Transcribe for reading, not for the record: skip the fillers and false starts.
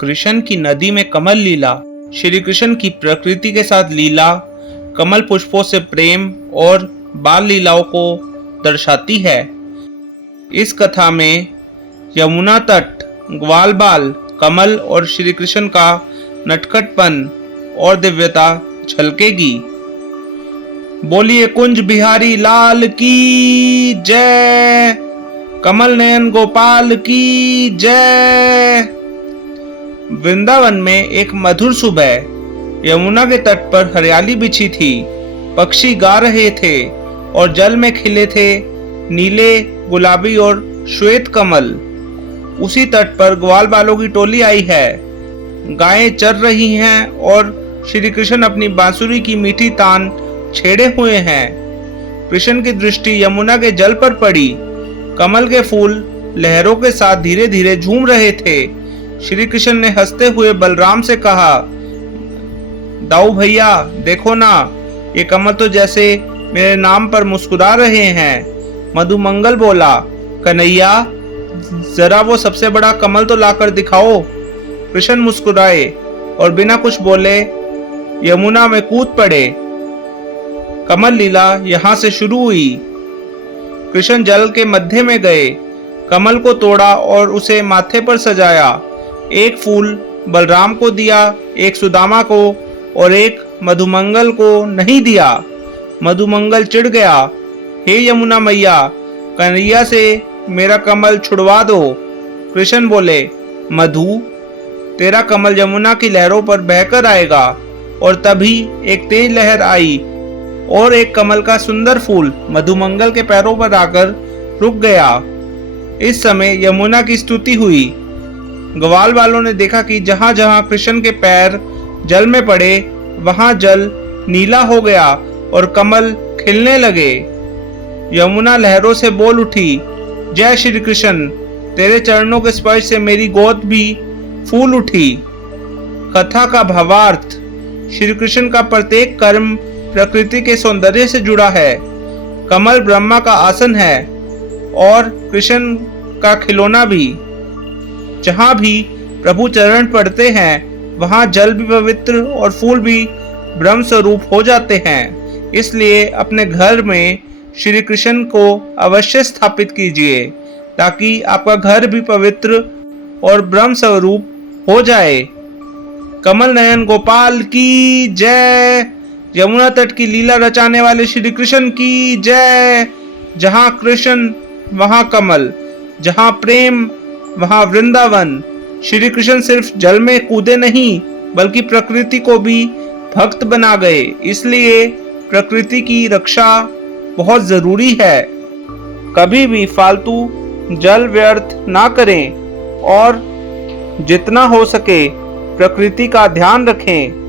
कृष्ण की नदी में कमल लीला। श्री कृष्ण की प्रकृति के साथ लीला कमल पुष्पों से प्रेम और बाल लीलाओं को दर्शाती है। इस कथा में यमुना तट, ग्वाल बाल, कमल और श्री कृष्ण का नटखटपन और दिव्यता झलकेगी। बोलिए कुंज बिहारी लाल की जय, कमल नयन गोपाल की जय। वृंदावन में एक मधुर सुबह यमुना के तट पर हरियाली बिछी थी। पक्षी गा रहे थे और जल में खिले थे नीले, गुलाबी और श्वेत कमल। उसी तट पर ग्वाल बालों की टोली आई है। गायें चर रही हैं और श्री कृष्ण अपनी बांसुरी की मीठी तान छेड़े हुए हैं। कृष्ण की दृष्टि यमुना के जल पर पड़ी। कमल के फूल लहरों के साथ धीरे धीरे झूम रहे थे। श्री कृष्ण ने हंसते हुए बलराम से कहा, दाऊ भैया देखो ना, ये कमल तो जैसे मेरे नाम पर मुस्कुरा रहे हैं। मधुमंगल बोला, कन्हैया जरा वो सबसे बड़ा कमल तो लाकर दिखाओ। कृष्ण मुस्कुराए और बिना कुछ बोले यमुना में कूद पड़े। कमल लीला यहाँ से शुरू हुई। कृष्ण जल के मध्य में गए, कमल को तोड़ा और उसे माथे पर सजाया। एक फूल बलराम को दिया, एक सुदामा को और एक मधुमंगल को नहीं दिया। मधुमंगल चिढ़ गया, हे यमुना मैया, कन्हैया से मेरा कमल छुड़वा दो। कृष्ण बोले, मधु तेरा कमल यमुना की लहरों पर बहकर आएगा। और तभी एक तेज लहर आई और एक कमल का सुंदर फूल मधुमंगल के पैरों पर आकर रुक गया। इस समय यमुना की स्तुति हुई। ग्वाल वालों ने देखा कि जहां जहां कृष्ण के पैर जल में पड़े वहां जल नीला हो गया और कमल खिलने लगे। यमुना लहरों से बोल उठी, जय श्री कृष्ण, तेरे चरणों के स्पर्श से मेरी गोद भी फूल उठी। कथा का भावार्थ, श्री कृष्ण का प्रत्येक कर्म प्रकृति के सौंदर्य से जुड़ा है। कमल ब्रह्मा का आसन है और कृष्ण का खिलौना भी। जहां भी प्रभु चरण पड़ते हैं वहां जल भी पवित्र और फूल भी ब्रह्म स्वरूप हो जाते हैं। इसलिए अपने घर में श्री कृष्ण को अवश्य स्थापित कीजिए ताकि आपका घर भी पवित्र और ब्रह्म स्वरूप हो जाए। कमल नयन गोपाल की जय। यमुना तट की लीला रचाने वाले श्री कृष्ण की जय। जहां कृष्ण वहां कमल, जहां प्रेम वहां वृंदावन। श्री कृष्ण सिर्फ जल में कूदे नहीं बल्कि प्रकृति को भी भक्त बना गए। इसलिए प्रकृति की रक्षा बहुत जरूरी है। कभी भी फालतू जल व्यर्थ ना करें और जितना हो सके प्रकृति का ध्यान रखें।